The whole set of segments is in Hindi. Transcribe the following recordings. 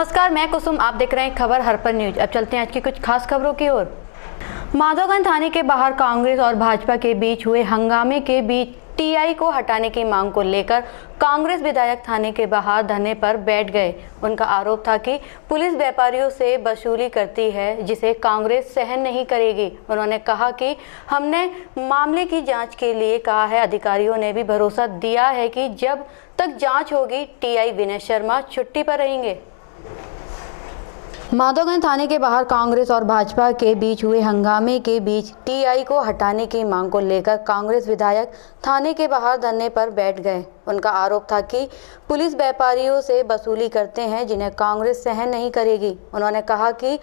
नमस्कार, मैं कुसुम। आप देख रहे हैं खबर हर पर न्यूज। अब चलते हैं आज की कुछ खास खबरों की ओर। माधवगंज थाने के बाहर कांग्रेस और भाजपा के बीच हुए हंगामे के बीच टीआई को हटाने की मांग को लेकर कांग्रेस विधायक थाने के बाहर धरने पर बैठ गए। उनका आरोप था कि पुलिस व्यापारियों से वसूली करती है, जिसे कांग्रेस सहन नहीं करेगी। उन्होंने कहा कि हमने मामले की जांच के लिए कहा है। अधिकारियों ने भी भरोसा दिया है कि जब तक जांच होगी टीआई विनय शर्मा छुट्टी पर रहेंगे। माधवगंज थाने के बाहर कांग्रेस और भाजपा के बीच हुए हंगामे के बीच टीआई को हटाने की मांग को लेकर कांग्रेस विधायक थाने के बाहर धरने पर बैठ गए। उनका आरोप था कि पुलिस व्यापारियों से वसूली करते हैं, जिन्हें कांग्रेस सहन नहीं करेगी। उन्होंने कहा कि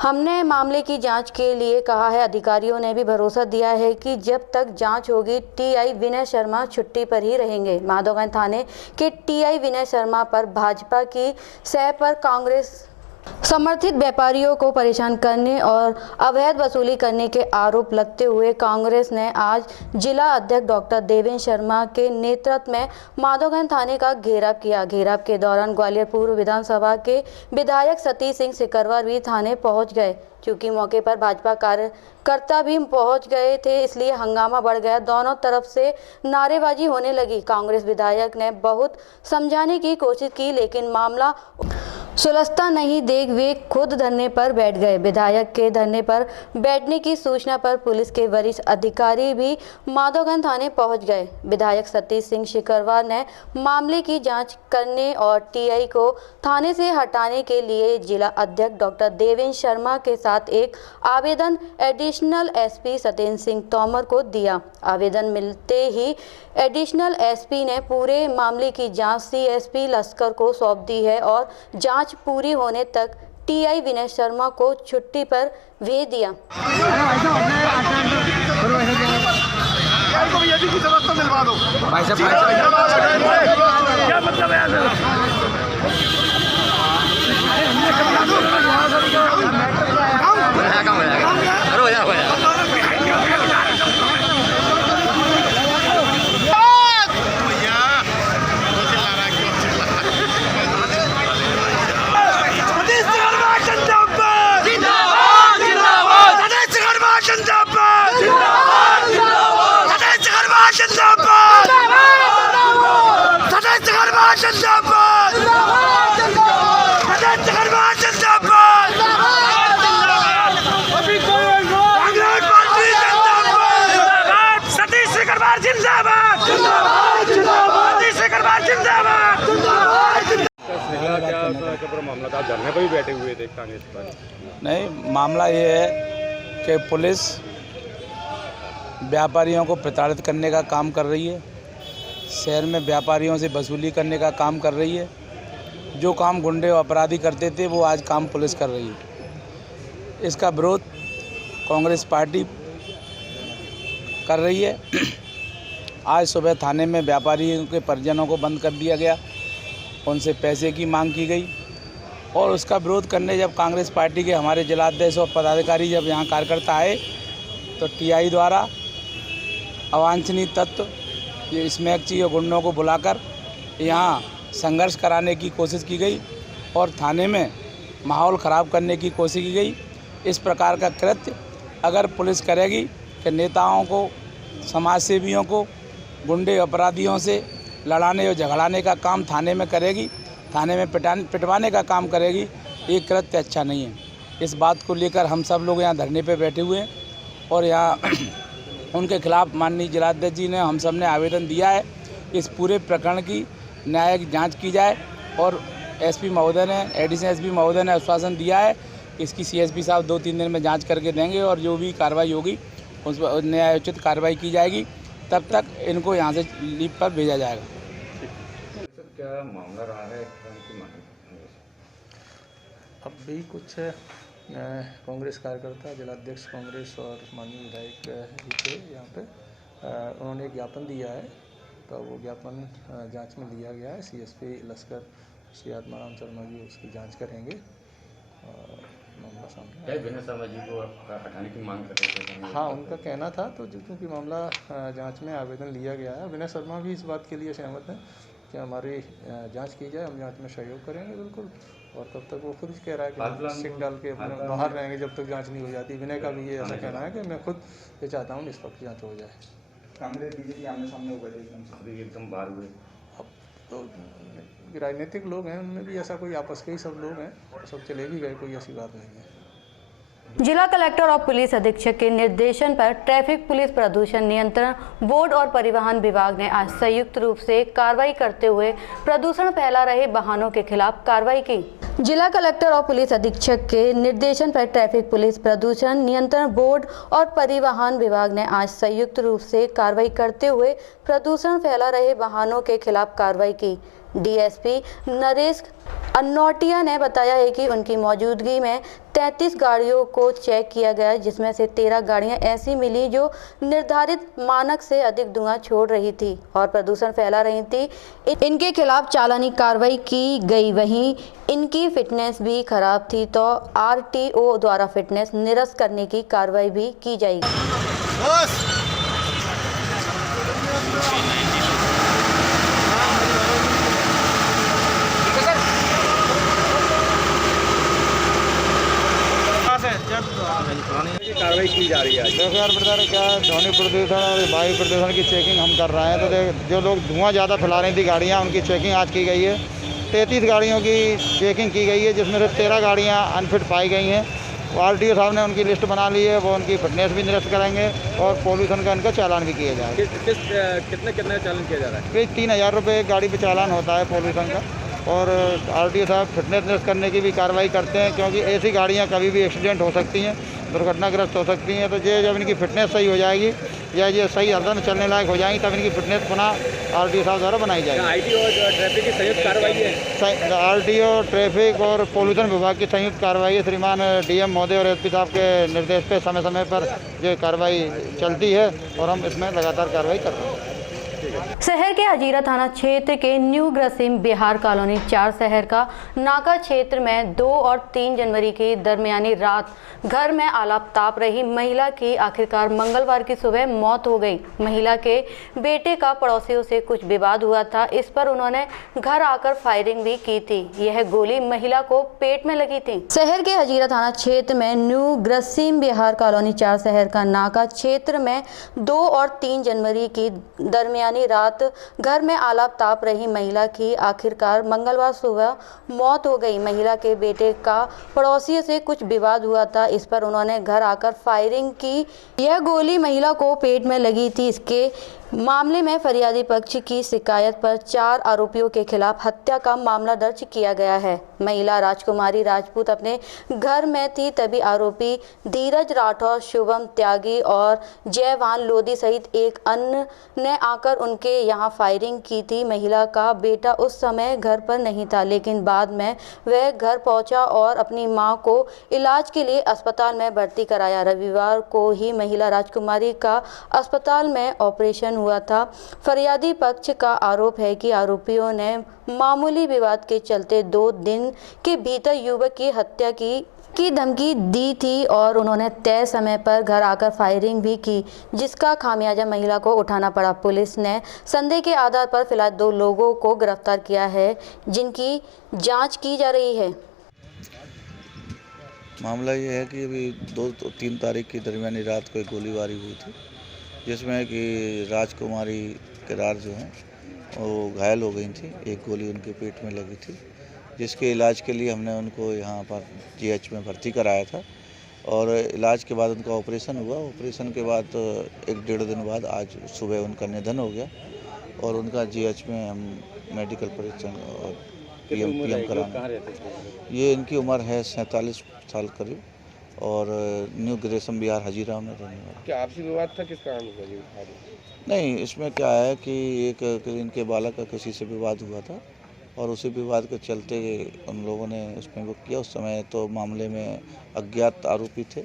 हमने मामले की जांच के लिए कहा है। अधिकारियों ने भी भरोसा दिया है कि जब तक जांच होगी टीआई विनय शर्मा छुट्टी पर ही रहेंगे। माधवगंज थाने के टीआई विनय शर्मा पर भाजपा की सह पर कांग्रेस समर्थित व्यापारियों को परेशान करने और अवैध वसूली करने के आरोप लगते हुए कांग्रेस ने आज जिला अध्यक्ष डॉक्टर देवेंद्र शर्मा के नेतृत्व में माधवगंज थाने का घेराव किया। घेराव के दौरान ग्वालियर पूर्व विधानसभा के विधायक सतीश सिंह सिकरवार भी थाने पहुंच गए। क्योंकि मौके पर भाजपा कार्यकर्ता भी पहुंच गए थे, इसलिए हंगामा बढ़ गया। दोनों तरफ से नारेबाजी होने लगी। कांग्रेस विधायक ने बहुत समझाने की कोशिश की, लेकिन मामला सुलझता नहीं देख वे खुद धरने पर बैठ गए। विधायक के धरने पर बैठने की सूचना पर पुलिस के वरिष्ठ अधिकारी भी माधवगंज थाने पहुंच गए। विधायक सतीश सिंह सिकरवार ने मामले की जांच करने और टीआई को थाने से हटाने के लिए जिला अध्यक्ष डॉक्टर देवेंद्र शर्मा के साथ एक आवेदन एडिशनल एसपी सत्येंद्र सिंह तोमर को दिया। आवेदन मिलते ही एडिशनल एसपी ने पूरे मामले की जांच सीएसपी लश्कर को सौंप दी है और जांच पूरी होने तक टीआई विनय शर्मा को छुट्टी पर भेज दिया। क्या मतलब मामला था? धरने पर भी बैठे हुए थे कांग्रेस पर। नहीं, मामला ये है कि पुलिस व्यापारियों को प्रताड़ित करने का काम कर रही है। शहर में व्यापारियों से वसूली करने का काम कर रही है। जो काम गुंडे और अपराधी करते थे वो आज काम पुलिस कर रही है। इसका विरोध कांग्रेस पार्टी कर रही है। आज सुबह थाने में व्यापारियों के परिजनों को बंद कर दिया गया, उनसे पैसे की मांग की गई और उसका विरोध करने जब कांग्रेस पार्टी के हमारे जिलाध्यक्ष और पदाधिकारी जब यहाँ कार्यकर्ता आए तो टीआई द्वारा अवांछनीय तत्व ये स्मैकची और गुंडों को बुलाकर यहाँ संघर्ष कराने की कोशिश की गई और थाने में माहौल ख़राब करने की कोशिश की गई। इस प्रकार का कृत्य अगर पुलिस करेगी कि नेताओं को, समाज सेवियों को गुंडे अपराधियों से लड़ाने और झगड़ाने का काम थाने में करेगी, थाने में पिटवाने का काम करेगी, ये कृत्य अच्छा नहीं है। इस बात को लेकर हम सब लोग यहाँ धरने पे बैठे हुए हैं और यहाँ उनके खिलाफ़ माननीय जिलाध्यक्ष जी ने, हम सब ने आवेदन दिया है। इस पूरे प्रकरण की न्यायिक जांच की जाए और एसपी महोदय ने, एडिशनल एसपी महोदय ने आश्वासन दिया है कि इसकी सीएसपी साहब 2-3 दिन में जाँच करके देंगे और जो भी कार्रवाई होगी उस पर न्यायोचित कार्रवाई की जाएगी। तब तक इनको यहाँ से लीव पर भेजा जाएगा। क्या मामला रहा है? अब भी कुछ कांग्रेस कार्यकर्ता, जिलाध्यक्ष कांग्रेस और माननीय विधायक जी थे यहाँ पे, उन्होंने एक ज्ञापन दिया है, तो वो ज्ञापन जांच में लिया गया है। सीएसपी लश्कर श्री आत्माराम शर्मा जी उसकी जांच करेंगे और मामला सामने। विनय शर्मा जी को हटाने की मांग कर रहे थे? हाँ, उनका कहना था, तो क्योंकि मामला जांच में आवेदन लिया गया है, विनय शर्मा भी इस बात के लिए सहमत हैं हमारी जांच की जाए, हम जांच में सहयोग करेंगे बिल्कुल। और तब तक वो खुद कह रहा है कि हम सिक डाल के अपने बाहर रहेंगे जब तक जांच नहीं हो जाती। विनय का भी ये ऐसा कहना है कि मैं खुद ये चाहता हूँ निष्पक्ष जांच हो जाए। कांग्रेस बीजेपी आमने सामने हो गए एकदम बाहर हुए। अब तो राजनीतिक लोग हैं, उनमें भी ऐसा कोई आपस के ही सब लोग हैं, सब चले भी गए, कोई ऐसी बात नहीं है। जिला कलेक्टर और पुलिस अधीक्षक के निर्देशन पर ट्रैफिक पुलिस प्रदूषण नियंत्रण बोर्ड और परिवहन विभाग ने आज संयुक्त रूप से कार्रवाई करते हुए प्रदूषण फैला रहे वाहनों के खिलाफ कार्रवाई की। जिला कलेक्टर और पुलिस अधीक्षक के निर्देशन पर ट्रैफिक पुलिस प्रदूषण नियंत्रण बोर्ड और परिवहन विभाग ने आज संयुक्त रूप से कार्रवाई करते हुए प्रदूषण फैला रहे वाहनों के खिलाफ कार्रवाई की। डीएसपी नरेश अन्नौटिया ने बताया है कि उनकी मौजूदगी में 33 गाड़ियों को चेक किया गया, जिसमें से 13 गाड़ियां ऐसी मिली जो निर्धारित मानक से अधिक धुआं छोड़ रही थी और प्रदूषण फैला रही थी। इनके खिलाफ चालानी कार्रवाई की गई। वहीं इनकी फिटनेस भी खराब थी तो आरटीओ द्वारा फिटनेस निरस्त करने की कार्रवाई भी की जाएगी। कार्रवाई की जा रही है। देखो यार ब्रदर, क्या ध्वनि प्रदूषण और वायु प्रदूषण की चेकिंग हम कर रहे हैं। तो जो लोग धुआं ज़्यादा फैला रही थी गाड़ियाँ, उनकी चेकिंग आज की गई है। 33 गाड़ियों की चेकिंग की गई है, जिसमें से 13 गाड़ियाँ अनफिट पाई गई हैं। आरटीओ साहब ने उनकी लिस्ट बना ली है, वो उनकी फिटनेस भी निरस्त करेंगे और पॉल्यूशन का इनका चालान भी किया जाएगा। कितने चालान किया जा रहा है? 3000 रुपये गाड़ी पे चालान होता है पॉल्यूशन का। और आरटीओ साहब फिटनेस निरस्त करने की भी कार्रवाई करते हैं, क्योंकि ऐसी गाड़ियाँ कभी भी एक्सीडेंट हो सकती हैं, दुर्घटनाग्रस्त हो सकती हैं। तो ये जब इनकी फिटनेस सही हो जाएगी या ये सही हालत में चलने लायक हो जाएंगी, तब इनकी फिटनेस पुनः आरटीओ साहब द्वारा बनाई जाएगी। आईटी और ट्रैफिक की संयुक्त कार्रवाई है। आरटीओ, ट्रैफिक और पॉल्यूशन विभाग की संयुक्त कार्रवाई है। श्रीमान डीएम महोदय और एसपी साहब के निर्देश पे समय समय पर ये कार्रवाई चलती है और हम इसमें लगातार कार्रवाई कर रहे हैं। शहर के हजीरा थाना क्षेत्र के न्यू ग्रसिम बिहार कॉलोनी 4 शहर का नाका क्षेत्र में 2 और 3 जनवरी की दरमियानी रात घर में आलाप ताप रही महिला की आखिरकार मंगलवार की सुबह मौत हो गई। महिला के बेटे का पड़ोसियों से कुछ विवाद हुआ था, इस पर उन्होंने घर आकर फायरिंग भी की थी। यह गोली महिला को पेट में लगी थी। शहर के हजीरा थाना क्षेत्र में न्यू ग्रसिम बिहार कॉलोनी 4 शहर का नाका क्षेत्र में 2 और 3 जनवरी की दरमियानी रात घर में आलाप ताप रही महिला की आखिरकार मंगलवार सुबह मौत हो गई। महिला के बेटे का पड़ोसियों से कुछ विवाद हुआ था, इस पर उन्होंने घर आकर फायरिंग की। यह गोली महिला को पेट में लगी थी। इसके मामले में फरियादी पक्ष की शिकायत पर 4 आरोपियों के खिलाफ हत्या का मामला दर्ज किया गया है। महिला राजकुमारी राजपूत अपने घर में थी, तभी आरोपी धीरज राठौर, शुभम त्यागी और जयवान लोधी सहित एक अन्य ने आकर उनके यहां फायरिंग की थी। महिला का बेटा उस समय घर पर नहीं था, लेकिन बाद में वह घर पहुंचा और अपनी मां को इलाज के लिए अस्पताल में भर्ती कराया। रविवार को ही महिला राजकुमारी का अस्पताल में ऑपरेशन हुआ था। फरियादी पक्ष का आरोप है कि आरोपियों ने मामूली विवाद के चलते 2 दिन के भीतर युवक की हत्या की धमकी दी थी और उन्होंने तय समय पर घर आकर फायरिंग भी की, जिसका खामियाजा महिला को उठाना पड़ा। पुलिस ने संदेह के आधार पर फिलहाल 2 लोगों को गिरफ्तार किया है, जिनकी जांच की जा रही है। मामला ये है कि अभी 2-3 तारीख की दरमियानी रात को एक गोलीबारी हुई थी, जिसमें कि राजकुमारी किरार जो हैं वो घायल हो गई थी। एक गोली उनके पेट में लगी थी, जिसके इलाज के लिए हमने उनको यहाँ पर जीएच में भर्ती कराया था और इलाज के बाद उनका ऑपरेशन हुआ। ऑपरेशन के बाद 1-1.5 दिन बाद आज सुबह उनका निधन हो गया और उनका जीएच में हम मेडिकल परीक्षण और पीएम कराना। ये इनकी उम्र है 47 साल करीब और न्यू ग्रेसम बिहार हजीरा में रहने वाला। क्या आपसी विवाद था, किस कारण हुआ? नहीं, इसमें क्या है कि एक इनके बालक का किसी से विवाद हुआ था और उसी विवाद के चलते उन लोगों ने उसमें वो किया। उस समय तो मामले में अज्ञात आरोपी थे।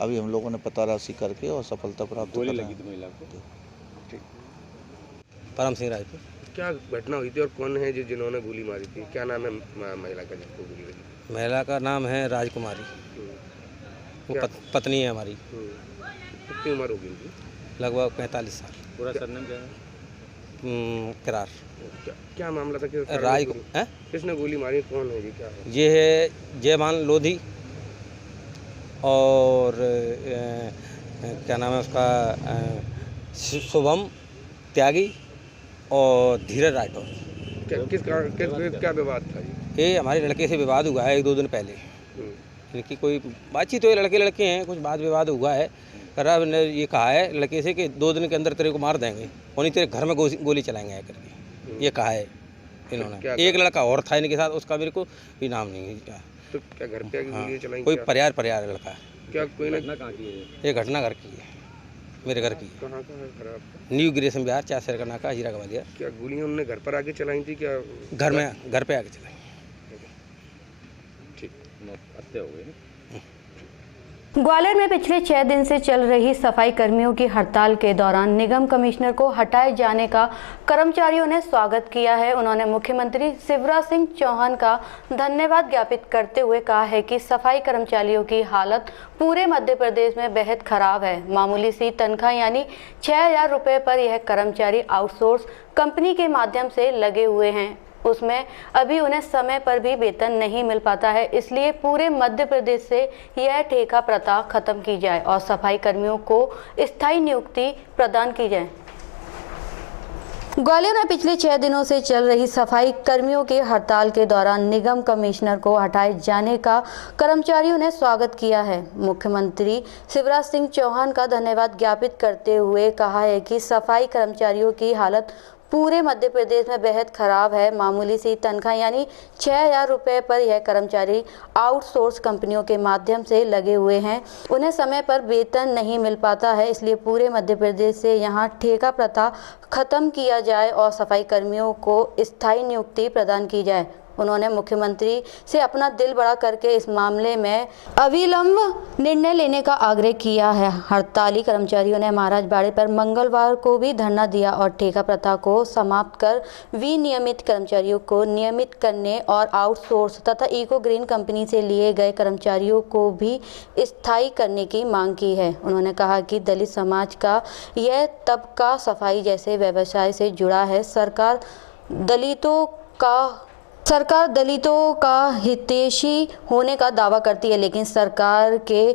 अभी हम लोगों ने पताराशी करके और सफलता प्राप्त गोली लगी थी महिला को। ठीक। परम सिंह राजपूत। क्या घटना हुई थी और कौन है जिन्होंने गोली मारी थी? क्या नाम है महिला का जिसको गोली लगी? महिला का नाम है राजकुमारी, वो पत्नी है हमारी। कितनी उम्र होगी उनकी? लगभग 45 साल। पूरा सरनेम क्या है? करार। क्या मामला था? किसने गोली मारी? कौन है जी? क्या है? ये है जयमान लोधी और क्या नाम है उसका, शुभम त्यागी और धीरज राठौर। क्या विवाद था जी? ये हमारे लड़के से विवाद हुआ है 1-2 दिन पहले। इनकी कोई बातचीत हुई, लड़के लड़के हैं, कुछ वाद विवाद हुआ है। करार ने ये कहा है लड़के से कि 2 दिन के अंदर तेरे को मार देंगे और नहीं तेरे घर में गोली चलाएंगे करके, ये कहा है इन्होंने। एक लड़का और था इनके साथ, उसका मेरे को भी नाम नहीं है। तो क्या घर पे गोली चलाएंगे? कोई परियार लड़का है। क्या कोई घटना कहाँ की है? ये घटना घर की है, मेरे घर की। कहाँ है खराब? न्यू गिरेशन बिहार, 4 शहर का नाका, हीरा गवालिया। क्या गोलियां उन्होंने घर पर आके चलाई थी? क्या घर पे आके चलाई? ठीक, हत्या हो गई। ग्वालियर में पिछले 6 दिन से चल रही सफाई कर्मियों की हड़ताल के दौरान निगम कमिश्नर को हटाए जाने का कर्मचारियों ने स्वागत किया है। उन्होंने मुख्यमंत्री शिवराज सिंह चौहान का धन्यवाद ज्ञापित करते हुए कहा है कि सफाई कर्मचारियों की हालत पूरे मध्य प्रदेश में बेहद खराब है। मामूली सी तनख्वाह यानी 6,000 रुपये पर यह कर्मचारी आउटसोर्स कंपनी के माध्यम से लगे हुए हैं, उसमें अभी उन्हें समय पर भी वेतन नहीं मिल पाता है। इसलिए पूरे मध्य प्रदेश से यह ठेका प्रथा खत्म की जाए और सफाई कर्मियों को स्थायी नियुक्ति प्रदान की जाए। ग्वालियर में पिछले 6 दिनों से चल रही सफाई कर्मियों के हड़ताल के दौरान निगम कमिश्नर को हटाए जाने का कर्मचारियों ने स्वागत किया है। मुख्यमंत्री शिवराज सिंह चौहान का धन्यवाद ज्ञापित करते हुए कहा है कि सफाई कर्मचारियों की हालत पूरे मध्य प्रदेश में बेहद खराब है। मामूली सी तनख्वाह यानी 6,000 रुपये पर यह कर्मचारी आउटसोर्स कंपनियों के माध्यम से लगे हुए हैं, उन्हें समय पर वेतन नहीं मिल पाता है। इसलिए पूरे मध्य प्रदेश से यहां ठेका प्रथा खत्म किया जाए और सफाई कर्मियों को स्थायी नियुक्ति प्रदान की जाए। उन्होंने मुख्यमंत्री से अपना दिल बड़ा करके इस मामले में अविलंब निर्णय लेने का आग्रह किया है। हड़ताली कर्मचारियों ने महाराज बाड़े पर मंगलवार को भी धरना दिया और ठेका प्रथा को समाप्त कर विनियमित कर्मचारियों को नियमित करने और आउटसोर्स तथा इको ग्रीन कंपनी से लिए गए कर्मचारियों को भी स्थायी करने की मांग की है। उन्होंने कहा कि दलित समाज का यह तबका सफाई जैसे व्यवसाय से जुड़ा है। सरकार दलितों का हितैषी होने का दावा करती है, लेकिन सरकार के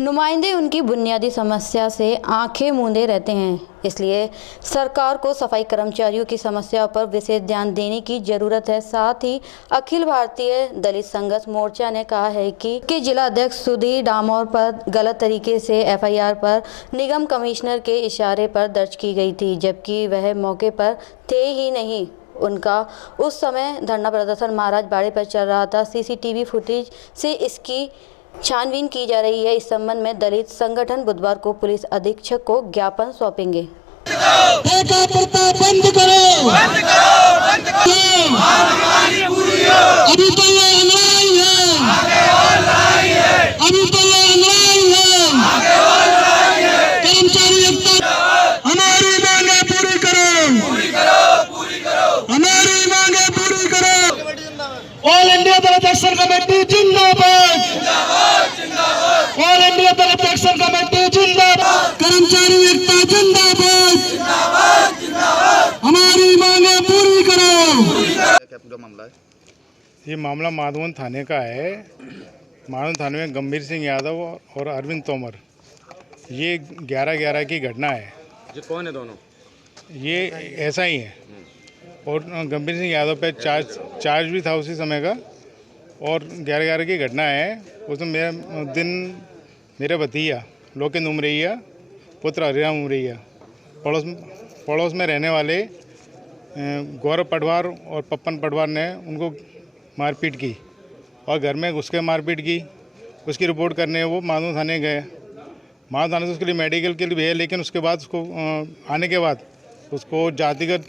नुमाइंदे उनकी बुनियादी समस्या से आंखें मूंदे रहते हैं। इसलिए सरकार को सफाई कर्मचारियों की समस्याओं पर विशेष ध्यान देने की जरूरत है। साथ ही अखिल भारतीय दलित संघर्ष मोर्चा ने कहा है कि जिला अध्यक्ष सुधीर डामोर पर गलत तरीके से FIR पर निगम कमिश्नर के इशारे पर दर्ज की गई थी, जबकि वह मौके पर थे ही नहीं। उनका उस समय धरना प्रदर्शन महाराज बाड़े पर चल रहा था। CCTV फुटेज से इसकी छानबीन की जा रही है। इस संबंध में दलित संगठन बुधवार को पुलिस अधीक्षक को ज्ञापन सौंपेंगे। ठेका प्रथा बंद करो, बंद करो, बंद करो। अभी तो ये अन्याय है, आगे और लड़ाई है। अभी तो ये अन्याय है, आगे और लड़ाई है। कर्मचारी एकता, हमारी मांगे पूरी करो, पूरी करो, पूरी करो। हमारी मांगे पूरी करो। ऑल इंडिया दलित एक्शन कमेटी जिंदाबाद, जिंदाबाद, जिंदाबाद। ऑल इंडिया दलित एक्शन कमेटी जिंदाबाद। कर्मचारी एकता जिंदाबाद, जिंदाबाद, जिंदाबाद। हमारी मांगे पूरी करो। क्या पूरा मामला है? ये मामला माधवन थाने का है। माधवन थाने में गंभीर सिंह यादव और अरविंद तोमर, ये 11/11 की घटना है। ये कौन है दोनों? ये ऐसा ही है। और गंभीर सिंह यादव पे चार्ज भी था उसी समय का। और 11/11 की घटना है। उसमें मेरे भतीजा लोकेंद्र उमरैया पुत्र हरिराम उमरैया पड़ोस में रहने वाले गौरव पटवार और पप्पन पटवार ने उनको मारपीट की और घर में घुस के मारपीट की। उसकी रिपोर्ट करने वो माधव थाने गए। माधव थाने से उसके लिए मेडिकल के लिए भेजा, लेकिन उसके बाद उसको आने के बाद उसको जातिगत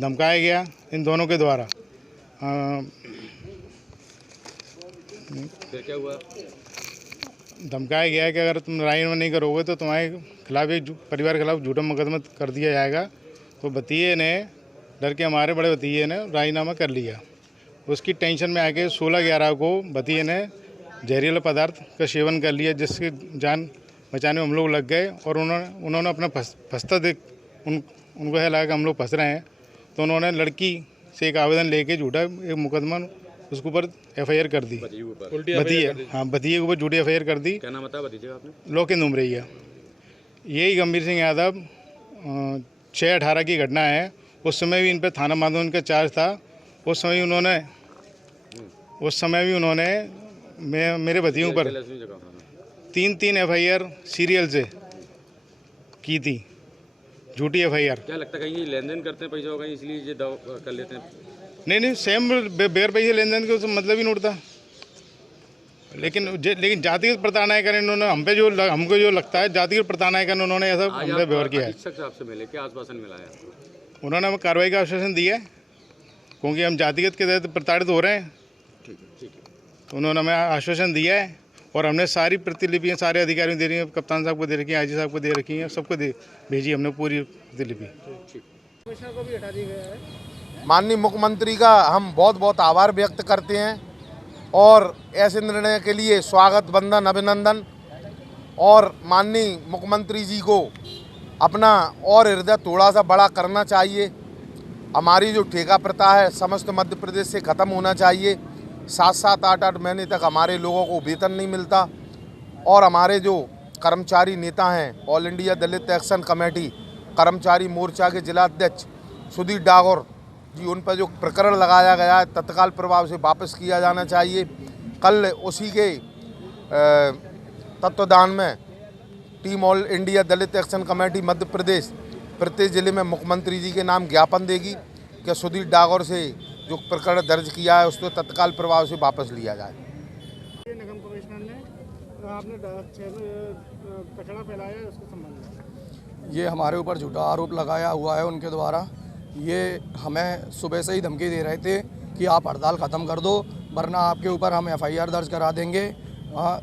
धमकाया गया इन दोनों के द्वारा। फिर क्या हुआ? धमकाया गया कि अगर तुम राजीनामा नहीं करोगे तो तुम्हारे खिलाफ एक परिवार के खिलाफ झूठा मुकदमा कर दिया जाएगा। तो भतीजे ने डर के, हमारे बड़े भतीजे ने राजीनामा कर लिया। उसकी टेंशन में आके 16/11 को भतीजे ने जहरीला पदार्थ का सेवन कर लिया, जिससे जान बचाने में हम लोग लग गए। और उन्होंने अपना फंसता उनको ऐसा लगा कि हम लोग फंस रहे हैं, तो उन्होंने लड़की से एक आवेदन लेके झूठा एक मुकदमा उसके ऊपर FIR कर दी। भतीजे के ऊपर झूठी FIR कर दी। क्या नाम बताया भतीजे का आपने? लोकेंद्र उमरैया। यही गंभीर सिंह यादव 6/18 की घटना है। उस समय भी इन पर थाना माधोगंज का चार्ज था। उस समय भी उन्होंने मेरे भतीजों पर 3 FIR सीरियल से की थी, झूठी FIR। क्या लगता है कि लेन देन करते हैं पैसा होगा इसलिए ये दाव कर लेते हैं? नहीं, सेम बेर पैसे लेन देन के उससे मतलब ही नहीं उठता। लेकिन जातिगत प्रताड़ना करें इन्होंने हमको जो लगता है जातिगत प्रताड़ना करें उन्होंने ऐसा हमसे व्यवहार किया है। आपसे मिले, क्या आश्वासन मिला है आपको? उन्होंने हमें कार्रवाई का आश्वासन दिया है, क्योंकि हम जातिगत के तहत प्रताड़ित हो रहे हैं। ठीक है। तो उन्होंने हमें आश्वासन दिया है और हमने सारी प्रतिलिपियाँ सारे अधिकारियों को दे रही हैं, कप्तान साहब को दे रखी हैं, IG साहब को दे रखी हैं, सबको भेजी हमने पूरी प्रतिलिपि। माननीय मुख्यमंत्री का हम बहुत बहुत आभार व्यक्त करते हैं और ऐसे निर्णय के लिए स्वागत, वंदन, अभिनंदन। और माननीय मुख्यमंत्री जी को अपना और हृदय थोड़ा सा बड़ा करना चाहिए। हमारी जो ठेका प्रथा है समस्त मध्य प्रदेश से ख़त्म होना चाहिए। 7-7, 8-8 महीने तक हमारे लोगों को वेतन नहीं मिलता और हमारे जो कर्मचारी नेता हैं, ऑल इंडिया दलित एक्शन कमेटी कर्मचारी मोर्चा के जिलाध्यक्ष सुधीर डागोर जी, उन पर जो प्रकरण लगाया गया है तत्काल प्रभाव से वापस किया जाना चाहिए। कल उसी के तत्वाधान में टीम ऑल इंडिया दलित एक्शन कमेटी मध्य प्रदेश प्रत्येक जिले में मुख्यमंत्री जी के नाम ज्ञापन देगी कि सुधीर डागोर से जो प्रकरण दर्ज किया है उसको तत्काल प्रभाव से वापस लिया जाए। निगम कमिश्नर ने आपने कचरा फैलाया है, उसके संबंध में ये हमारे ऊपर झूठा आरोप लगाया हुआ है उनके द्वारा। ये हमें सुबह से ही धमकी दे रहे थे कि आप हड़ताल ख़त्म कर दो वरना आपके ऊपर हम FIR दर्ज करा देंगे।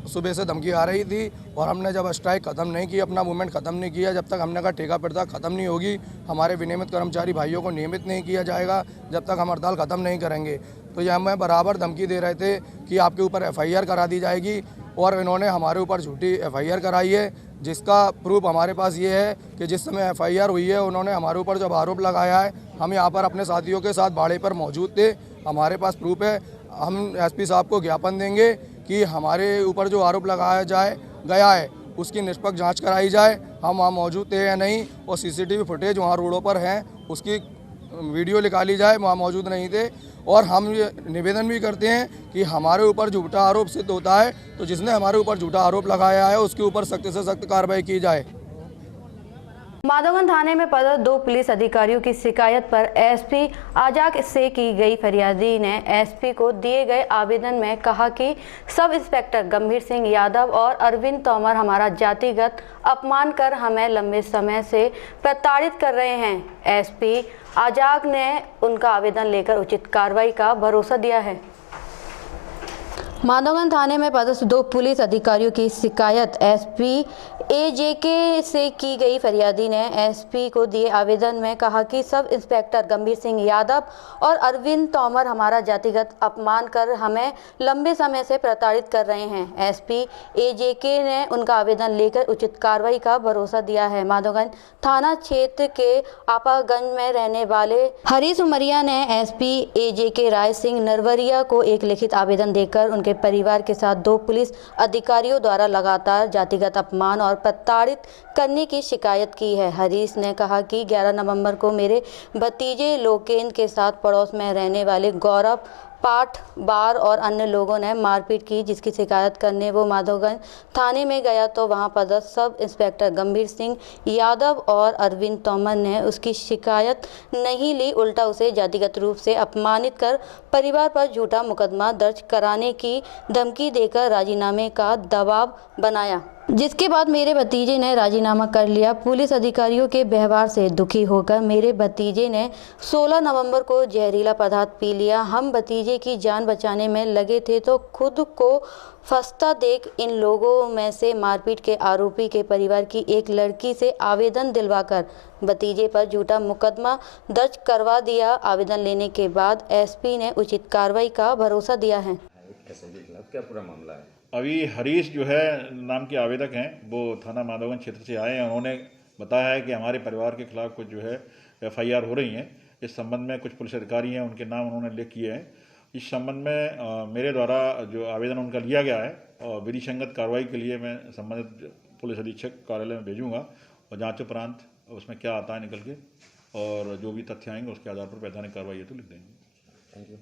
सुबह से धमकी आ रही थी और हमने जब स्ट्राइक ख़त्म नहीं की, अपना मूवमेंट ख़त्म नहीं किया, जब तक हमने कहा ठेका प्रथा ख़त्म नहीं होगी, हमारे विनियमित कर्मचारी भाइयों को नियमित नहीं किया जाएगा, जब तक हम हड़ताल ख़त्म नहीं करेंगे। तो ये हमें बराबर धमकी दे रहे थे कि आपके ऊपर FIR करा दी जाएगी और इन्होंने हमारे ऊपर झूठी FIR कराई है, जिसका प्रूफ हमारे पास ये है कि जिस समय FIR हुई है उन्होंने हमारे ऊपर जब आरोप लगाया है, हम यहाँ पर अपने साथियों के साथ बाड़े पर मौजूद थे, हमारे पास प्रूफ है। हम SP साहब को ज्ञापन देंगे कि हमारे ऊपर जो आरोप लगाया गया है उसकी निष्पक्ष जांच कराई जाए, हम वहाँ मौजूद थे या नहीं, और CCTV फुटेज वहाँ रोडों पर हैं उसकी वीडियो निकाली जाए, वहाँ मौजूद नहीं थे। और हम ये निवेदन भी करते हैं कि हमारे ऊपर झूठा आरोप सिद्ध होता है तो जिसने हमारे ऊपर झूठा आरोप लगाया है उसके ऊपर सख्त से सख्त कार्रवाई की जाए। माधोगंज थाने में पदस्थ 2 पुलिस अधिकारियों की शिकायत पर SP आजाद से की गई फरियादी ने SP को दिए गए आवेदन में कहा कि सब इंस्पेक्टर गंभीर सिंह यादव और अरविंद तोमर हमारा जातिगत अपमान कर हमें लंबे समय से प्रताड़ित कर रहे हैं। SP आजाद ने उनका आवेदन लेकर उचित कार्रवाई का भरोसा दिया है। माधोगंज थाने में पदस्थ 2 पुलिस अधिकारियों की शिकायत SP AJK से की गई फरियादी ने SP को दिए आवेदन में कहा कि सब इंस्पेक्टर गंभीर सिंह यादव और अरविंद तोमर हमारा जातिगत अपमान कर हमें लंबे समय से प्रताड़ित कर रहे हैं। SP AJK ने उनका आवेदन लेकर उचित कार्रवाई का भरोसा दिया है। माधोगंज थाना क्षेत्र के आपागंज में रहने वाले हरीश उमरिया ने SP AJK राय सिंह नरवरिया को एक लिखित आवेदन देकर उनके परिवार के साथ 2 पुलिस अधिकारियों द्वारा लगातार जातिगत अपमान और प्रताड़ित करने की शिकायत की है। हरीश ने कहा कि 11 नवंबर को मेरे भतीजे लोकेंद्र के साथ पड़ोस में रहने वाले गौरव पाठ बार और अन्य लोगों ने मारपीट की, जिसकी शिकायत करने वो माधोगंज थाने में गया तो वहां पदस्थ सब इंस्पेक्टर गंभीर सिंह यादव और अरविंद तोमर ने उसकी शिकायत नहीं ली, उल्टा उसे जातिगत रूप से अपमानित कर परिवार पर झूठा मुकदमा दर्ज कराने की धमकी देकर राजीनामे का दबाव बनाया, जिसके बाद मेरे भतीजे ने राजीनामा कर लिया। पुलिस अधिकारियों के व्यवहार से दुखी होकर मेरे भतीजे ने 16 नवंबर को जहरीला पदार्थ पी लिया। हम भतीजे की जान बचाने में लगे थे तो खुद को फंसता देख इन लोगों में से मारपीट के आरोपी के परिवार की एक लड़की से आवेदन दिलवाकर भतीजे पर झूठा मुकदमा दर्ज करवा दिया। आवेदन लेने के बाद SP ने उचित कार्रवाई का भरोसा दिया है। क्या पूरा मामला है? अभी हरीश जो है नाम के आवेदक हैं, वो थाना माधोगंज क्षेत्र से आए हैं। उन्होंने बताया है कि हमारे परिवार के खिलाफ कुछ जो है FIR हो रही हैं। इस संबंध में कुछ पुलिस अधिकारी हैं, उनके नाम उन्होंने लिख किए हैं। इस संबंध में मेरे द्वारा जो आवेदन उनका लिया गया है और विधि संगत कार्रवाई के लिए मैं संबंधित पुलिस अधीक्षक कार्यालय में भेजूंगा और जांच उपरांत उसमें क्या आता है निकल के और जो भी तथ्य आएंगे उसके आधार पर वैधानिक कार्रवाई है तो लिख देंगे। Thank you.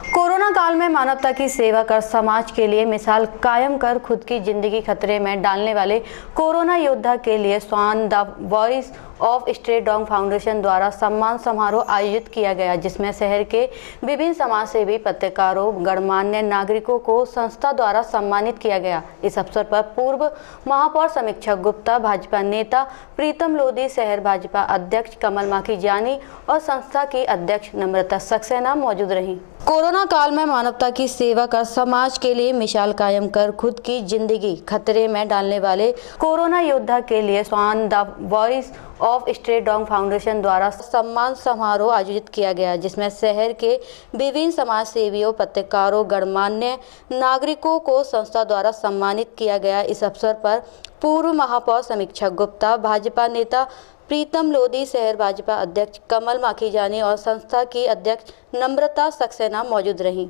कोरोना काल में मानवता की सेवा कर समाज के लिए मिसाल कायम कर खुद की जिंदगी खतरे में डालने वाले कोरोना योद्धा के लिए Swan the voice of street dog foundation द्वारा सम्मान समारोह आयोजित किया गया, जिसमें शहर के विभिन्न समाजसेवी, पत्रकारों, गणमान्य नागरिकों को संस्था द्वारा सम्मानित किया गया। इस अवसर पर पूर्व महापौर समीक्षा गुप्ता, भाजपा नेता प्रीतम लोधी, शहर भाजपा अध्यक्ष कमल माखीजानी और संस्था की अध्यक्ष नम्रता सक्सेना मौजूद रहीं। कोरोना काल में मानवता की सेवा कर समाज के लिए मिसाल कायम कर खुद की जिंदगी खतरे में डालने वाले कोरोना योद्धा के लिए Swan the voice of street dog foundation द्वारा सम्मान समारोह आयोजित किया गया, जिसमें शहर के विभिन्न समाज सेवियों, पत्रकारों, गणमान्य नागरिकों को संस्था द्वारा सम्मानित किया गया। इस अवसर पर पूर्व महापौर समीक्षा गुप्ता, भाजपा नेता प्रीतम लोधी, शहर भाजपा अध्यक्ष कमल माखीजानी और संस्था की अध्यक्ष नम्रता सक्सेना मौजूद रहीं।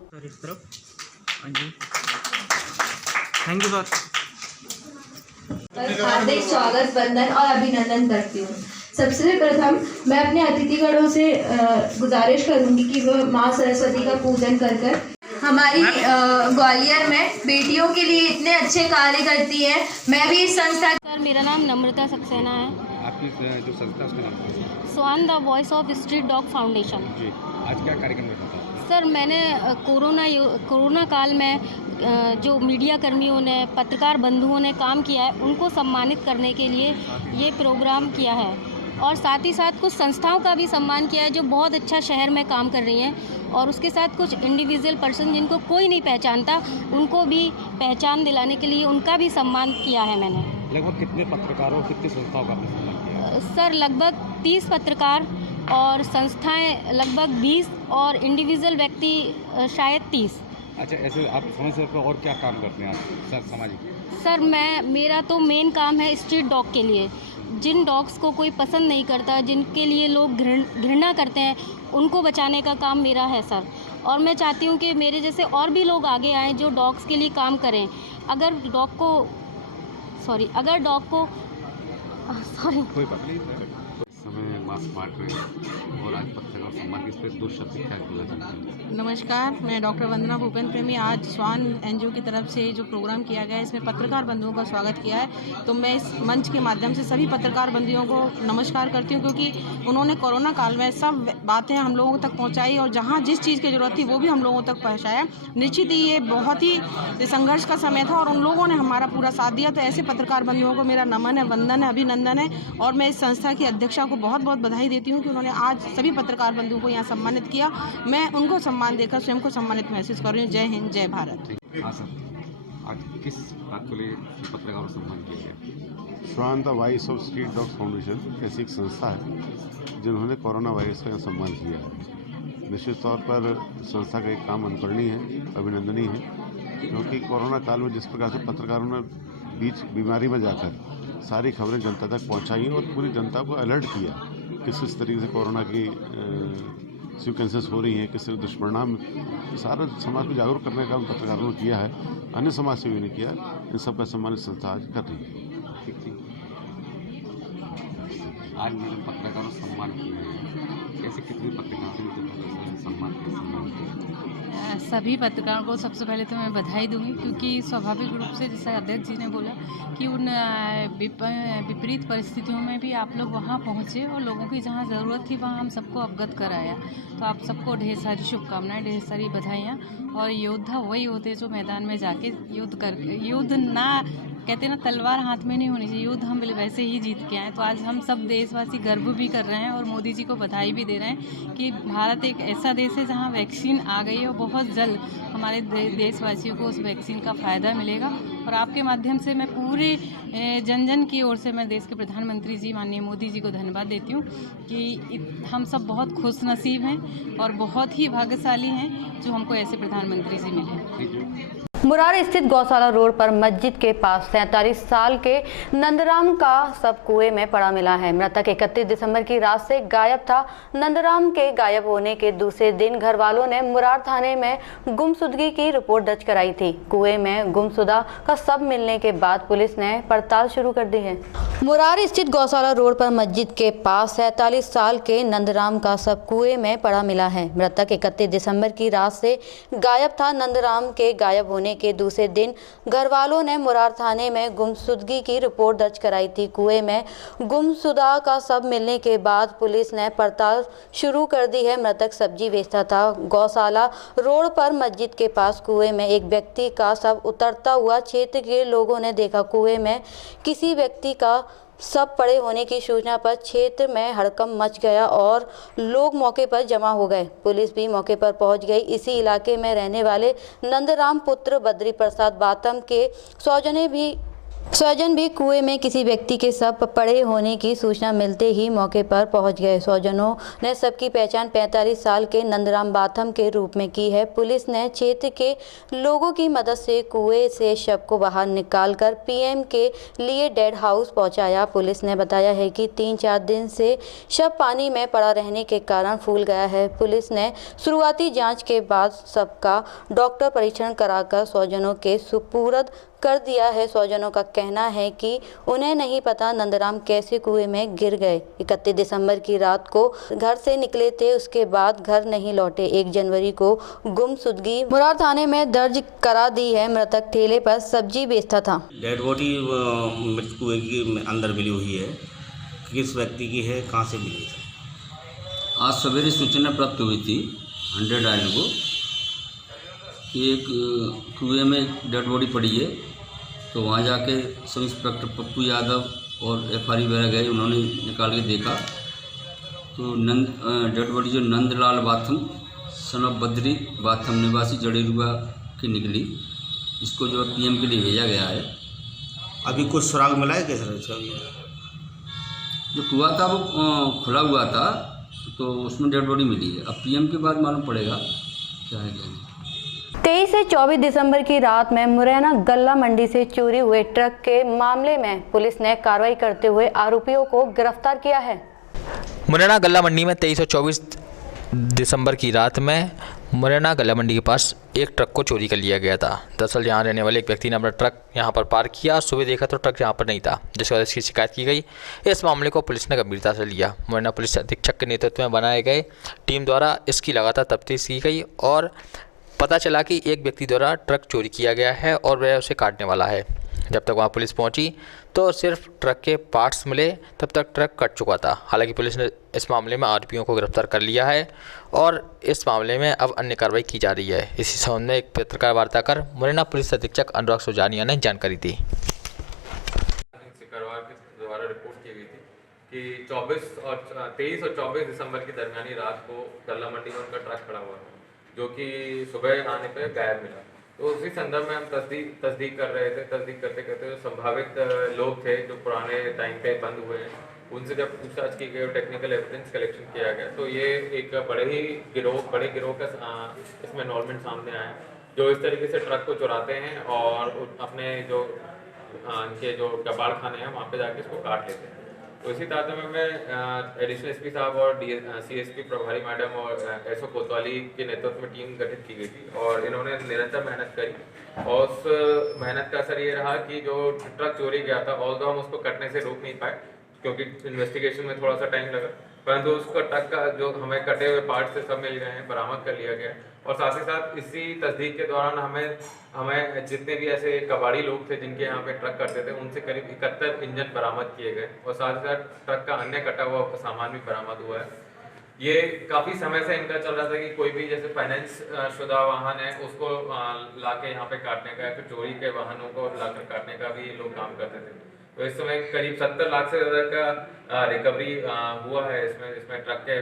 Thank you sir. हार्दिक स्वागत, वंदन और अभिनंदन करती हूँ। सबसे प्रथम मैं अपने अतिथिगणों से गुजारिश करूँगी कि वो माँ सरस्वती का पूजन कर हमारी ग्वालियर में बेटियों के लिए इतने अच्छे कार्य करती है। मैं भी इस संस्था। सर, मेरा नाम नम्रता सक्सेना है। आपकी जो संस्था उसका नाम क्या है? Swan the voice of street dog foundation. जी, आज क्या कार्यक्रम रखा था? सर, मैंने कोरोना काल में जो मीडिया कर्मियों ने, पत्रकार बंधुओं ने काम किया है, उनको सम्मानित करने के लिए ये प्रोग्राम किया है और साथ ही साथ कुछ संस्थाओं का भी सम्मान किया है जो बहुत अच्छा शहर में काम कर रही हैं, और उसके साथ कुछ इंडिविजुअल पर्सन जिनको कोई नहीं पहचानता, उनको भी पहचान दिलाने के लिए उनका भी सम्मान किया है मैंने। लगभग कितने पत्रकारों, कितनी संस्थाओं का आपने सम्मान किया? सर, लगभग 30 पत्रकार और संस्थाएं लगभग 20 और इंडिविजुअल व्यक्ति शायद 30। अच्छा, ऐसे आप समय समय पर और क्या काम करते हैं आप सामाजिक? सर, मेरा तो मेन काम है स्ट्रीट डॉग के लिए। जिन डॉग्स को कोई पसंद नहीं करता, जिनके लिए लोग घृणा करते हैं, उनको बचाने का काम मेरा है सर। और मैं चाहती हूँ कि मेरे जैसे और भी लोग आगे आएँ जो डॉग्स के लिए काम करें। अगर डॉग को कोई बात नहीं, समय मास्क बांट रहे हैं और आज पत्रकार सम्मान किस पे 2 शब्द क्या बोला जाता है? नमस्कार, मैं डॉक्टर वंदना भूपेंद्र प्रेमी। आज स्वान NGO की तरफ से जो प्रोग्राम किया गया है, इसमें पत्रकार बंधुओं का स्वागत किया है। तो मैं इस मंच के माध्यम से सभी पत्रकार बंधुओं को नमस्कार करती हूँ, क्योंकि उन्होंने कोरोना काल में सब बातें हम लोगों तक पहुँचाई और जहाँ जिस चीज़ की ज़रूरत थी वो भी हम लोगों तक पहुँचाया। निश्चित ही ये बहुत ही संघर्ष का समय था और उन लोगों ने हमारा पूरा साथ दिया। तो ऐसे पत्रकार बंधुओं को मेरा नमन है, वंदन है, अभिनंदन है। और मैं इस संस्था की अध्यक्षा को बहुत बहुत बधाई देती हूँ कि उन्होंने आज सभी पत्रकार बंधुओं को यहाँ सम्मानित किया। मैं उनको सम्मान देकर स्वयं को सम्मानित महसूस कर रही हूँ। जय हिंद, जय भारत। हाँ सर, आज किस बात को लिए पत्रकारों को सम्मान किया गया? Swan the voice of street dog foundation ऐसी एक संस्था है जिन्होंने कोरोना वायरस का सम्मान किया है। निश्चित तौर पर संस्था का एक काम अनुकरणीय है, अभिनंदनीय है, क्योंकि कोरोना काल में जिस प्रकार से पत्रकारों ने बीच बीमारी में जाकर सारी खबरें जनता तक पहुंचाई और पूरी जनता को अलर्ट किया किस तरीके से कोरोना की सिक्वेंसेस हो रही हैं, किस तरह दुष्परिणाम, सारा समाज को जागरूक करने का काम पत्रकारों ने किया है, अन्य समाज सेवियों ने किया। इन सब का सम्मान इस संस्था आज कर रही है। आज मेरे पत्रकारों सम्मान किया है, कैसे कितने पत्रकारों ने सम्मान किया? सभी पत्रकारों को सबसे पहले तो मैं बधाई दूंगी, क्योंकि स्वाभाविक रूप से जैसा अध्यक्ष जी ने बोला कि उन विपरीत परिस्थितियों में भी आप लोग वहां पहुंचे और लोगों की जहां ज़रूरत थी वहां हम सबको अवगत कराया। तो आप सबको ढेर सारी शुभकामनाएं, ढेर सारी बधाइयाँ। और योद्धा वही होते जो मैदान में जाके युद्ध ना कहते ना, तलवार हाथ में नहीं होनी चाहिए, युद्ध हम वैसे ही जीत के आए। तो आज हम सब देशवासी गर्व भी कर रहे हैं और मोदी जी को बधाई भी दे रहे हैं कि भारत एक ऐसा देश है जहां वैक्सीन आ गई है और बहुत जल्द हमारे देशवासियों को उस वैक्सीन का फ़ायदा मिलेगा। और आपके माध्यम से मैं पूरे जन जन की ओर से मैं देश के प्रधानमंत्री जी माननीय मोदी जी को धन्यवाद देती हूँ कि हम सब बहुत खुश नसीब हैं और बहुत ही भाग्यशाली हैं जो हमको ऐसे प्रधानमंत्री जी मिले। मुरार स्थित गौशाला रोड पर मस्जिद के पास 47 साल के नंदराम का शव कुएं में पड़ा मिला है। मृतक 31 दिसंबर की रात से गायब था। नंदराम के गायब होने के दूसरे दिन घर वालों ने मुरार थाने में गुमशुदगी की रिपोर्ट दर्ज कराई थी। कुएं में गुमशुदा का शव मिलने के बाद पुलिस ने पड़ताल शुरू कर दी है। मुरार स्थित गौशाला रोड पर मस्जिद के पास 47 साल के नंदराम का शव कुएं में पड़ा मिला है। मृतक 31 दिसंबर की रात से गायब था। नंदराम के गायब होने के दूसरे दिन घर वालों ने मुरार थाने में गुमशुदगी की रिपोर्ट दर्ज कराई थी। कुएं में गुमशुदा का शव मिलने के बाद पुलिस ने पड़ताल शुरू कर दी है। मृतक सब्जी बेचता था। गौशाला रोड पर मस्जिद के पास कुएं में एक व्यक्ति का शव उतरता हुआ क्षेत्र के लोगों ने देखा। कुएं में किसी व्यक्ति का शव पड़े होने की सूचना पर क्षेत्र में हड़कंप मच गया और लोग मौके पर जमा हो गए। पुलिस भी मौके पर पहुंच गई। इसी इलाके में रहने वाले नंदराम पुत्र बद्री प्रसाद बातम के स्वजन भी कुएं में किसी व्यक्ति के शव पड़े होने की सूचना मिलते ही मौके पर पहुंच गए। स्वजनों ने शव की पहचान 45 साल के नंदराम बाथम के रूप में की है। पुलिस ने क्षेत्र के लोगों की मदद से कुएं से शव को बाहर निकालकर पीएम के लिए डेड हाउस पहुंचाया। पुलिस ने बताया है कि 3-4 दिन से शव पानी में पड़ा रहने के कारण फूल गया है। पुलिस ने शुरुआती जाँच के बाद शव का डॉक्टर परीक्षण कराकर स्वजनों के सुपुर्द कर दिया है। स्वजनों का कहना है कि उन्हें नहीं पता नंदराम कैसे कुएं में गिर गए। 31 दिसंबर की रात को घर से निकले थे, उसके बाद घर नहीं लौटे। 1 जनवरी को गुमशुदगी मुरार थाने में दर्ज करा दी है। मृतक ठेले पर सब्जी बेचता था। डेड बॉडी मृत कुएं के अंदर मिली हुई है। किस व्यक्ति की है, कहाँ से मिली है? आज सवेरे सूचना प्राप्त हुई थी 100 डायल को कि एक कुएं में डेड बॉडी पड़ी है। तो वहाँ जाके सब इंस्पेक्टर पप्पू यादव और एफआई वगैरह गए। उन्होंने निकाल के देखा तो डेड बॉडी जो नंदलाल बाथम सन ऑफ बद्री बाथम निवासी जड़ेरुआ की निकली। इसको जो पीएम के लिए भेजा गया है। अभी कुछ सुराग मिला है कैसे? जो कुआं था वो खुला हुआ था तो उसमें डेड बॉडी मिली है। अब पीएम के बाद मालूम पड़ेगा क्या है क्या नहीं। 23 से 24 दिसंबर की रात में मुरैना गल्ला मंडी से चोरी हुए ट्रक के मामले में पुलिस ने कार्रवाई करते हुए आरोपियों को गिरफ्तार किया है। मुरैना गल्ला मंडी में 23 और 24 दिसंबर की रात में मुरैना गल्ला मंडी के पास एक ट्रक को चोरी कर लिया गया था। दरअसल यहाँ रहने वाले एक व्यक्ति ने अपना ट्रक यहाँ पर पार्क किया और सुबह देखा तो ट्रक यहाँ पर नहीं था, जिसकी वजह से इसकी शिकायत की गई। इस मामले को पुलिस ने गंभीरता से लिया। मुरैना पुलिस अधीक्षक के नेतृत्व में बनाए गए टीम द्वारा इसकी लगातार तफ्तीश की गई और पता चला कि एक व्यक्ति द्वारा ट्रक चोरी किया गया है और वह उसे काटने वाला है। जब तक वहां पुलिस पहुंची तो सिर्फ ट्रक के पार्ट्स मिले, तब तक ट्रक कट चुका था। हालांकि पुलिस ने इस मामले में आरोपियों को गिरफ्तार कर लिया है और इस मामले में अब अन्य कार्रवाई की जा रही है। इसी संबंध में एक पत्रकार वार्ता कर मुरैना पुलिस अधीक्षक अनुराग सुजानिया ने जानकारी दी। द्वारा रिपोर्ट की गई थी कि 23 और 24 दिसंबर की दरमियानी रात को गल्ला मंडी में उनका ट्रक खड़ा हुआ था, जो कि सुबह आने पे गायब मिला। तो उसी संदर्भ में हम तस्दीक कर रहे थे। तस्दीक करते करते जो संभावित लोग थे जो पुराने टाइम पे बंद हुए हैं, उनसे जब पूछताछ की गई और टेक्निकल एविडेंस कलेक्शन किया गया तो ये एक बड़े गिरोह का इसमें इन्वॉल्वमेंट सामने आया, जो इस तरीके से ट्रक को चुराते हैं और अपने जो इनके जो कबाड़ खाने हैं वहाँ पे जाके इसको काट लेते हैं। तो इसी तारतम्य में एडिशनल एसपी साहब और सीएसपी प्रभारी मैडम और एसओ कोतवाली के नेतृत्व में टीम गठित की गई थी और इन्होंने निरंतर मेहनत करी और उस मेहनत का असर ये रहा कि जो ट्रक चोरी गया था, ऑल्दो हम उसको कटने से रोक नहीं पाए क्योंकि इन्वेस्टिगेशन में थोड़ा सा टाइम लगा, परंतु उसका ट्रक का जो हमें कटे हुए पार्ट से सब मिल गए हैं, बरामद कर लिया गया। और साथ ही साथ इसी तस्दीक के दौरान हमें जितने भी ऐसे कबाड़ी लोग थे जिनके यहाँ पे ट्रक करते थे, उनसे करीब 71 इंजन बरामद किए गए और साथ ही साथ ट्रक का अन्य कटा हुआ सामान भी बरामद हुआ है। ये काफ़ी समय से इनका चल रहा था कि कोई भी जैसे फाइनेंस शुदा वाहन है उसको लाके यहाँ पे काटने का या फिर चोरी के वाहनों को लाकर काटने का भी लोग काम करते थे। तो इस समय करीब 70 लाख से ज़्यादा का रिकवरी हुआ है। इसमें ट्रक के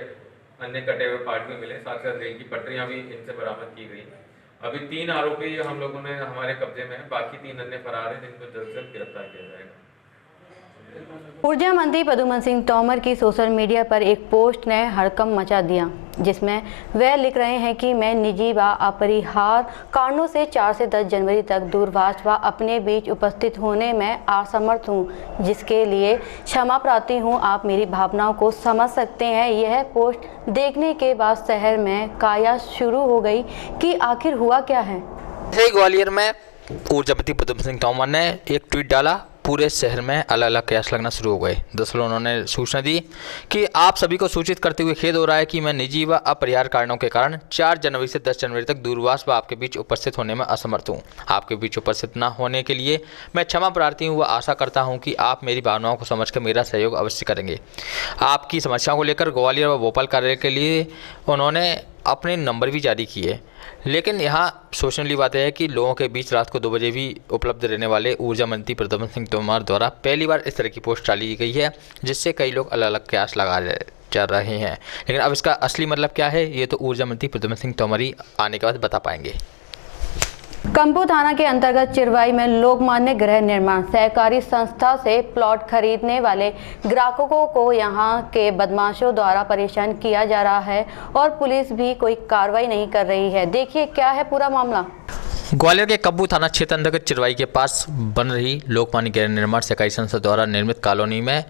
अन्य कटे हुए पार्ट भी मिले, साथ साथ रेल की पटरियाँ भी इनसे बरामद की गई। अभी 3 आरोपी हम लोगों ने हमारे कब्जे में है, बाकी 3 अन्य फरार हैं जिनको जल्द से जल्द गिरफ्तार किया जाएगा। ऊर्जा मंत्री प्रद्युम्न सिंह तोमर की सोशल मीडिया पर एक पोस्ट ने हड़कंप मचा दिया, जिसमें वह लिख रहे हैं कि मैं निजी व अपरिहार्य कारणों से 4 से 10 जनवरी तक दूरभाष व अपने बीच उपस्थित होने में असमर्थ हूं, जिसके लिए क्षमा प्रार्थी हूं। आप मेरी भावनाओं को समझ सकते हैं। यह पोस्ट देखने के बाद शहर में काया शुरू हो गई कि आखिर हुआ क्या है। ग्वालियर में ऊर्जा मंत्री प्रद्युम्न सिंह तोमर ने एक ट्वीट डाला, पूरे शहर में अलग अलग कयास लगना शुरू हो गए। दरअसल उन्होंने सूचना दी कि आप सभी को सूचित करते हुए खेद हो रहा है कि मैं निजी व अपरिहार्य कारणों के कारण 4 जनवरी से 10 जनवरी तक दूरभाष व आपके बीच उपस्थित होने में असमर्थ हूं। आपके बीच उपस्थित न होने के लिए मैं क्षमा प्रार्थी हूं व आशा करता हूं कि आप मेरी भावनाओं को समझकर मेरा सहयोग अवश्य करेंगे। आपकी समस्याओं को लेकर ग्वालियर व भोपाल कार्यालय के लिए उन्होंने अपने नंबर भी जारी किए, लेकिन यहाँ सोचने वाली बात है कि लोगों के बीच रात को 2 बजे भी उपलब्ध रहने वाले ऊर्जा मंत्री प्रद्युम्न सिंह तोमर द्वारा पहली बार इस तरह की पोस्ट डाली गई है, जिससे कई लोग अलग अलग कयास लगा जा रहे हैं। लेकिन अब इसका असली मतलब क्या है, ये तो ऊर्जा मंत्री प्रद्युम्न सिंह तोमर ही आने के बाद बता पाएंगे। कंपू थाना के अंतर्गत चिरवाई में लोकमान्य गृह निर्माण सहकारी संस्था से प्लॉट खरीदने वाले ग्राहकों को यहां के बदमाशों द्वारा परेशान किया जा रहा है और पुलिस भी कोई कार्रवाई नहीं कर रही है। देखिए क्या है पूरा मामला। ग्वालियर के कंपू थाना क्षेत्र अंतर्गत चिरवाई के पास बन रही लोकमान्य गृह निर्माण सहकारी संस्था द्वारा निर्मित कॉलोनी में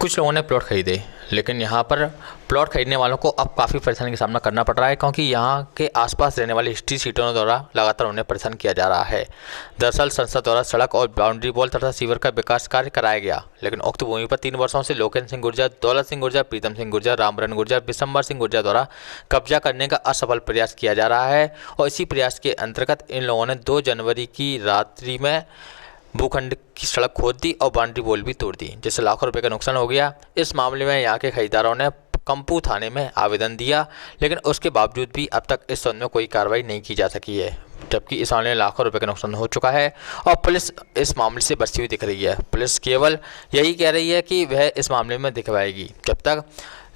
कुछ लोगों ने प्लॉट खरीदे, लेकिन यहाँ पर प्लॉट खरीदने वालों को अब काफ़ी परेशानी का सामना करना पड़ रहा है, क्योंकि यहाँ के आसपास रहने वाले हिस्ट्री सीटरों द्वारा लगातार उन्हें परेशान किया जा रहा है। दरअसल संस्था द्वारा सड़क और बाउंड्री वॉल तथा सीवर का विकास कार्य कराया गया, लेकिन उक्त भूमि पर 3 वर्षों से लोकेन सिंह गुर्जर, दौलत सिंह गुर्जर, प्रीतम सिंह गुर्जर, रामबरन गुर्जर, बिशंबर सिंह गुर्जर द्वारा कब्जा करने का असफल प्रयास किया जा रहा है। और इसी प्रयास के अंतर्गत इन लोगों ने 2 जनवरी की रात्रि में भूखंड की सड़क खोद दी और बाउंड्री वॉल भी तोड़ दी, जिससे लाखों रुपए का नुकसान हो गया। इस मामले में यहाँ के खरीदारों ने कंपू थाने में आवेदन दिया, लेकिन उसके बावजूद भी अब तक इस संबंध में कोई कार्रवाई नहीं की जा सकी है, जबकि इस मामले में लाखों रुपए का नुकसान हो चुका है और पुलिस इस मामले से बचती हुई दिख रही है। पुलिस केवल यही कह रही है कि वह इस मामले में दिखवाएगी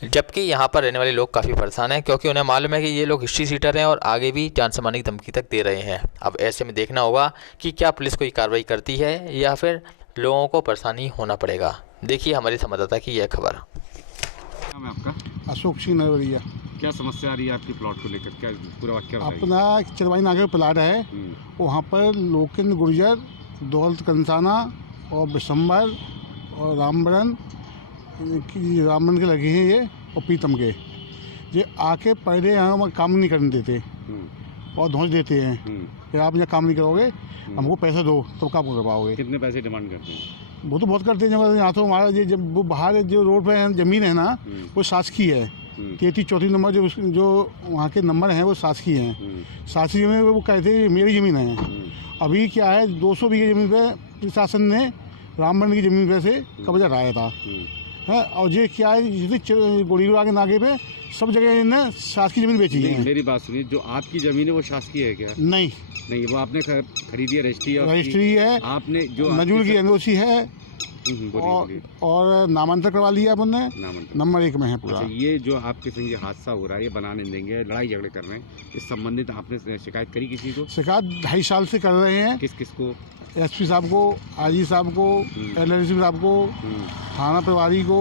जबकि यहाँ पर रहने वाले लोग काफ़ी परेशान हैं, क्योंकि उन्हें मालूम है कि ये लोग हिस्ट्री सीटर हैं और आगे भी जान से मारने की धमकी तक दे रहे हैं। अब ऐसे में देखना होगा कि क्या पुलिस कोई कार्रवाई करती है या फिर लोगों को परेशानी होना पड़ेगा। देखिए हमारी संवाददाता की यह खबर। नाम है आपका? अशोक सिंह नरवरिया। क्या समस्या आ रही है आपकी प्लॉट को लेकर, क्या पूरा वाक्य बताइए। अपना चिरवाई नागर प्लाट है, वहाँ पर लोकेन गुर्जर, दौलत कंसाना और बिशंबर और रामबरन के लगे हैं ये, और प्रीतम के ये आके पहले यहाँ काम नहीं करने देते और धौंस देते हैं कि आप यहाँ काम नहीं करोगे, हमको पैसे दो तो काम कर पाओगे। कितने पैसे डिमांड करते हैं? वो तो बहुत करते हैं। यहाँ तो हमारा जब वो बाहर जो रोड पे ज़मीन है ना, वो शासकीय है। 33-34 नंबर जो वहाँ के नंबर हैं वो शासकीय हैं। शासकीय में वो कहते हैं मेरी ज़मीन है। अभी क्या है, 200 बीघे ज़मीन पे प्रशासन ने रामबन की ज़मीन पे से कब्जा कराया था है। और ये क्या है, जैसे गोलीगुड़ा के नाके पे सब जगह इन्हें शासकीय ज़मीन बेची है। मेरी बात सुनिए, जो आपकी ज़मीन है वो शासकीय है क्या? नहीं, वो आपने खरीदी है, रजिस्ट्री है, आपने जो नजूल की एनओसी है और नामांतरण करवा लिया अपन ने, नंबर 1 में है पूरा। अच्छा, ये जो आपके संग ये हादसा हो रहा है, ये बनाने देंगे, लड़ाई झगड़े कर रहे हैं, इस संबंधित आपने शिकायत करी किसी को? शिकायत 2.5 साल से कर रहे हैं। किस को? एसपी साहब को, आईजी साहब को, एलएलसी साहब को, थाना प्रभारी को,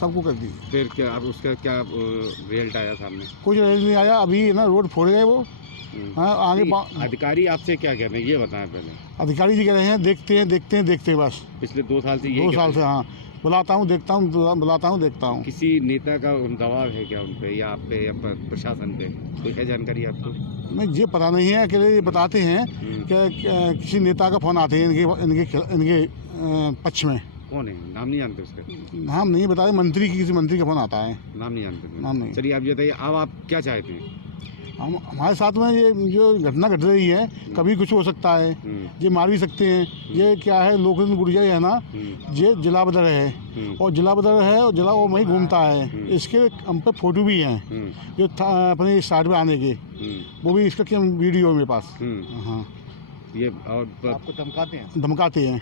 सबको कर दी। फिर क्या अब उसका क्या रिजल्ट आया सामने? कुछ रिजल्ट नहीं आया। अभी ना रोड फोड़ गए वो। हाँ, आगे अधिकारी आपसे क्या कह रहे हैं ये बताएं पहले। अधिकारी जी कह रहे हैं देखते हैं बस। पिछले 2 साल से 2 साल से हाँ, बुलाता हूँ देखता हूँ, बुलाता हूँ देखता हूँ। किसी नेता का दबाव है क्या उन पे या आप पे या प्रशासन पे, कोई है जानकारी आपको? नहीं, ये पता नहीं है। अकेले ये बताते हैं कि किसी नेता का फोन आते हैं इनके पक्ष में। कौन है, नाम नहीं जानते उसका? नाम नहीं बताते, किसी मंत्री का फोन आता है। नाम नहीं जानते? नाम नहीं। चलिए आप बताइए, अब आप क्या चाहते हैं? हमारे साथ में ये जो घटना घट रही है, कभी कुछ हो सकता है, ये मार भी सकते हैं। ये क्या है, लोकेन गुर्जर है ना, ये जिला बदर है और जिला बदर है और जिला वो वहीं घूमता है। इसके हम पे फोटो भी हैं जो अपने साइड में आने के, वो भी इसका वीडियो है मेरे पास। हाँ, ये और आपको धमकाते हैं? धमकाते हैं।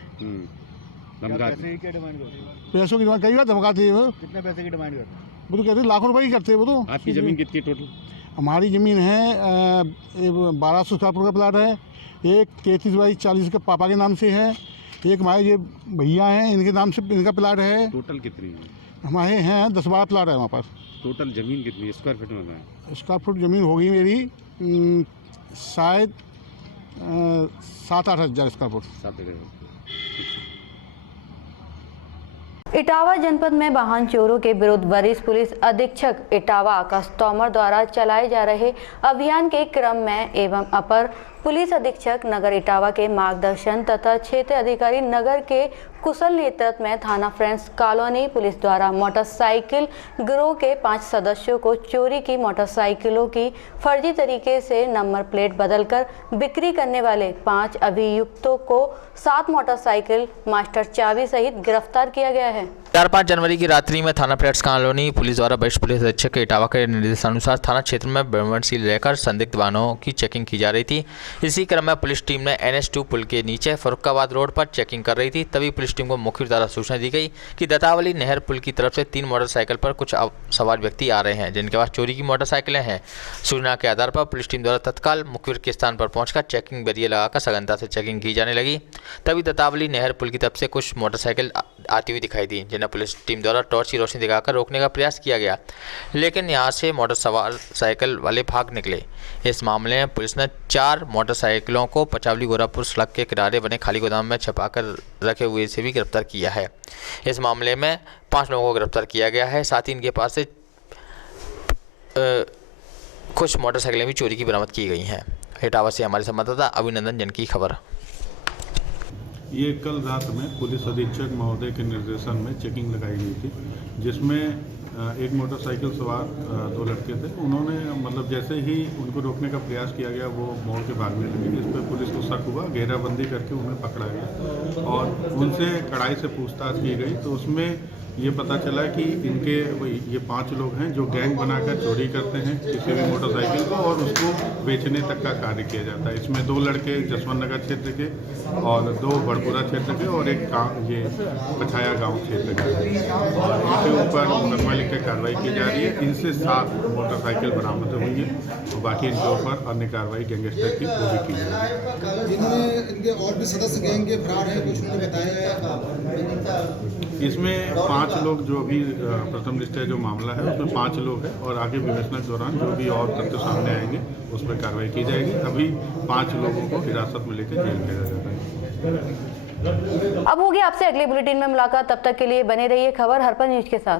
पैसों की डिमांड कई बार धमकाते हैं। वो कितने पैसे की डिमांड करते हैं? वो तो कहते हैं लाखों रुपए की करते हैं वो तो। आपकी ज़मीन कितनी टोटल? हमारी ज़मीन है 1200 स्क्वायर फुट का प्लाट है। एक 33 बाई 40 का पापा के नाम से है, एक हमारे ये भैया हैं, इनके नाम से इनका प्लाट है। टोटल कितनी है? हमारे हैं 10-12 प्लाट है वहाँ पर। टोटल ज़मीन कितनी है? स्क्वायर फीट में बताएं। स्क्वायर फुट ज़मीन होगी मेरी शायद 7-8 हज़ार स्क्वायर फुट। 7 हज़ार। इटावा जनपद में वाहन चोरों के विरुद्ध वरिष्ठ पुलिस अधीक्षक इटावा आकाश तोमर द्वारा चलाए जा रहे अभियान के क्रम में एवं अपर पुलिस अधीक्षक नगर इटावा के मार्गदर्शन तथा क्षेत्र अधिकारी नगर के कुशल नेतृत्व में थाना फ्रेंड्स कॉलोनी पुलिस द्वारा मोटरसाइकिल गिरोह के 5 सदस्यों को चोरी की मोटरसाइकिलों की फर्जी तरीके से नंबर प्लेट बदलकर बिक्री करने वाले 5 अभियुक्तों को 7 मोटरसाइकिल मास्टर चाबी सहित गिरफ्तार किया गया है। 4-5 जनवरी की रात्रि में थाना फ्रेंड्स कॉलोनी पुलिस द्वारा वरिष्ठ पुलिस अधीक्षक इटावा के निर्देशानुसार थाना क्षेत्र में विवरणशील रहकर संदिग्ध वाहनों की चेकिंग की जा रही थी। इसी क्रम में पुलिस टीम ने NH2 पुल के नीचे फरुखाबाद रोड पर चेकिंग कर रही थी। तभी पुलिस टीम को मुख्य द्वारा सूचना दी गई कि दत्तावली नहर पुल की तरफ से 3 मोटरसाइकिल पर कुछ सवार व्यक्ति आ रहे हैं जिनके पास चोरी की मोटरसाइकिलें हैं। सूचना के आधार पर पुलिस टीम द्वारा तत्काल मुखबिर के स्थान पर पहुंचकर चेकिंग बैरियर लगाकर सघनता से चेकिंग की जाने लगी। तभी दत्तावली नहर पुल की तरफ से कुछ मोटरसाइकिल आती हुई दिखाई दी, जिन्हें पुलिस टीम द्वारा टॉर्च की रोशनी दिखाकर रोकने का प्रयास किया गया, लेकिन यहां से मोटरसाइकिल वाले भाग निकले। इस मामले में पुलिस ने 4 मोटरसाइकिलों को पचावली गोरापुर सड़क के किनारे बने खाली गोदाम में छिपाकर रखे हुए से भी गिरफ्तार किया है। इस मामले में 5 लोगों को गिरफ्तार किया गया है। साथ ही इनके पास से कुछ मोटरसाइकिलें भी चोरी की बरामद की गई हैं। इटावा से हमारे संवाददाता अभिनंदन जन की खबर। ये कल रात में पुलिस अधीक्षक महोदय के निर्देशन में चेकिंग लगाई गई थी, जिसमें एक मोटरसाइकिल सवार 2 लड़के थे। उन्होंने मतलब जैसे ही उनको रोकने का प्रयास किया गया वो मोड़ के भागने लगे। इस पर पुलिस को शक हुआ, घेराबंदी करके उन्हें पकड़ा गया और उनसे कड़ाई से पूछताछ की गई। तो उसमें ये पता चला कि इनके ये 5 लोग हैं जो गैंग बनाकर चोरी करते हैं किसी भी मोटरसाइकिल को और उसको बेचने तक का कार्य किया जाता है। इसमें 2 लड़के जसवंत नगर क्षेत्र के और 2 बड़पुरा क्षेत्र के और एक ये पछाया गांव क्षेत्र के, और इनके ऊपर मुकदमा लिख के कार्रवाई की जा रही है। इनसे 7 मोटरसाइकिल बरामद हुई है और बाकी इनके ऊपर अन्य कार्रवाई गैंगस्टर की वो भी की जा रही है। इनके और भी सदस्य गैंग के फरार हैं, कुछ उन्होंने बताया। इसमें 5 लोग जो अभी प्रथम दृष्टया जो मामला है उसमें 5 लोग हैं और आगे विवेचना के दौरान जो भी और तथ्य सामने आएंगे उस पर कार्रवाई की जाएगी। अभी 5 लोगों को हिरासत में लेकर जेल भेजा जाता है। अब होगी आपसे अगले बुलेटिन में मुलाकात। तब तक के लिए बने रहिए खबर हर्पल न्यूज के साथ।